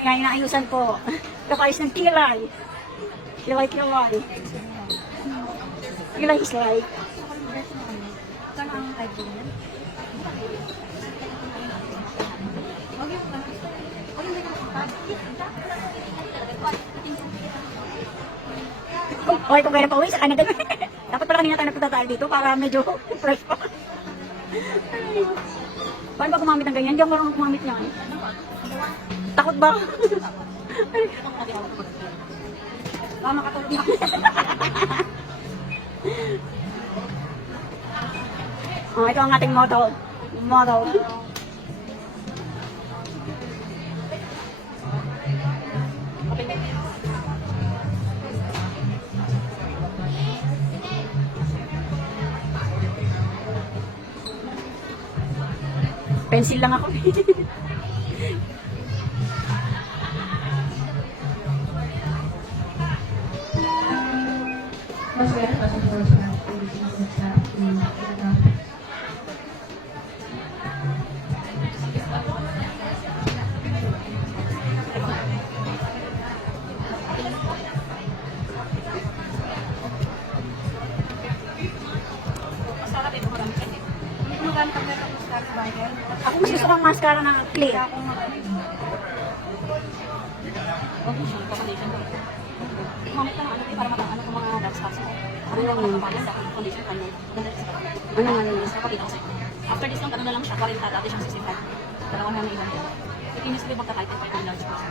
Kaya inaayusan ko. Kakayos ng kilay. Kilay. Kilay is like. Saan ang type din yan? Okay, kung kaya pa uwi sa Canada. Dapat pala kanina tayo nagtatalo dito para medyo fresh pa. Paano ba gumamit ng ganyan? Hindi ako marunong gumamit niyan. Takot ba? Baka makatulog na ako. Ito ang ating motto. Pencil lang ako. Ako mas gusto kong mascara na clear. Mamit ka ng ano, para matang ko mga dark spots mo. Ano lang yung papalas sa foundation kanya. Ano nga yun? Napakita ko sa'yo. After this lang, ano na lang siya, 40 dati siyang 65. Dalawang lang na iwan yan. Continuously magka-tighten pa yung large spots.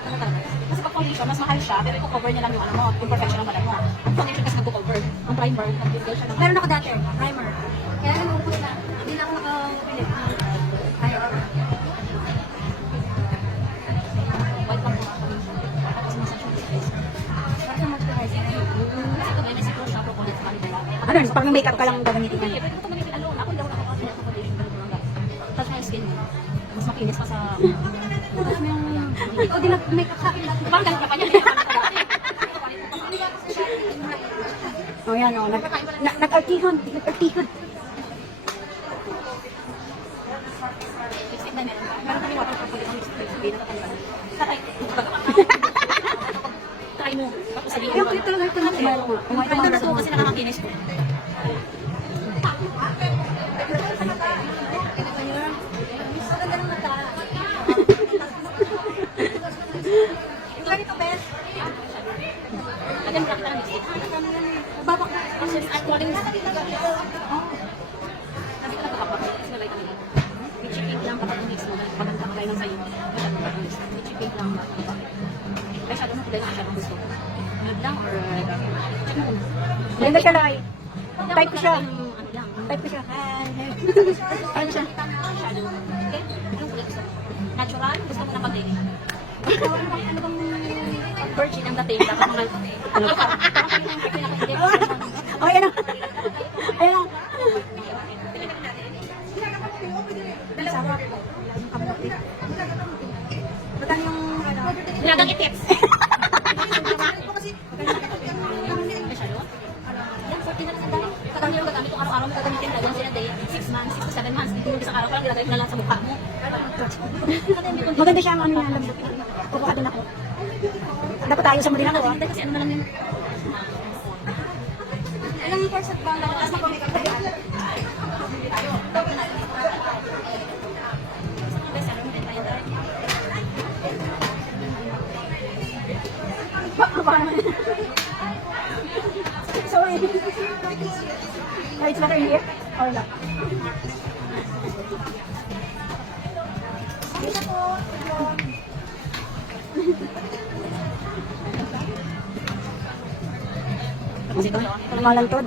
Ano talaga? Kasi pag foundation, mas mahal siya, pero i-cover niya lang yung ano mo, imperfection ng balat mo. Ang foundation kasi nag-cover. Ang primer, nag-build siya ng... Meron ako dati, primer. Kaya naubos na. Hindi na ako nakapili. White lang po ako. Tapos massage yung face. Para sa moisturizing. Kasi ito, may siguro siya propolit sa kanila. Ano, pag may makeup ka lang gagamitin Hindi, yan. pwede mo ito gamitin alone. Ako hindi ako nakapasya sa foundation. Touch mo yung skin mo. Mas makinis pa sa... Touch mo yung... Ikaw din nag-makeup sa akin dati. Parang ganun ka pa niya. O yan o, nag-artihon. Lipstick na meron. Meron kami waterproof ulit ang lipstick. Hindi nakatanggal. Try mo. Tapos sabihin mo. Ito lang, ito lang. Ito na to kasi nakakakinis ko. Ganito, Beth. Lagyan mo lang kita ng lipstick. Babak na. Kasi actually, sabi ko na kapag sinalay kami lang. Litchi pink lang kapag mix mo. Pagkanta ko kayo ng sayo. Masyado na mix. Litchi pink lang kapag. Ay, shadow mo. Kailangan shadow gusto. Nude lang or check mo. Ganda siya lang. Type ko siya. Ano lang. Type ko siya. Ano siya? Shadow. Okay? Anong kulay gusto mo? Natural? Gusto mo na pag-dating? Ano bang virgin ang dating? Dapat mga... Ano ka? O, yan o. Ayan o. Magkano yung ano? Nilagang i-tips. Yan, 14 na lang ang dali. Kapag hindi mo gagamit kung araw-araw mo gagamitin na once in a day, 6 months, 6 to 7 months, hindi mo isang araw parang nilagay mo na lang sa mukha mo. Maganda siya ang ano niya. Kukuha doon ako. Dapat tayo sa muli na ako. Hindi kasi ano na lang yun. Ilang course at bang lakas na pumikap tayo? Sorry. It's better here? Or not? Kasi ito, Malantod.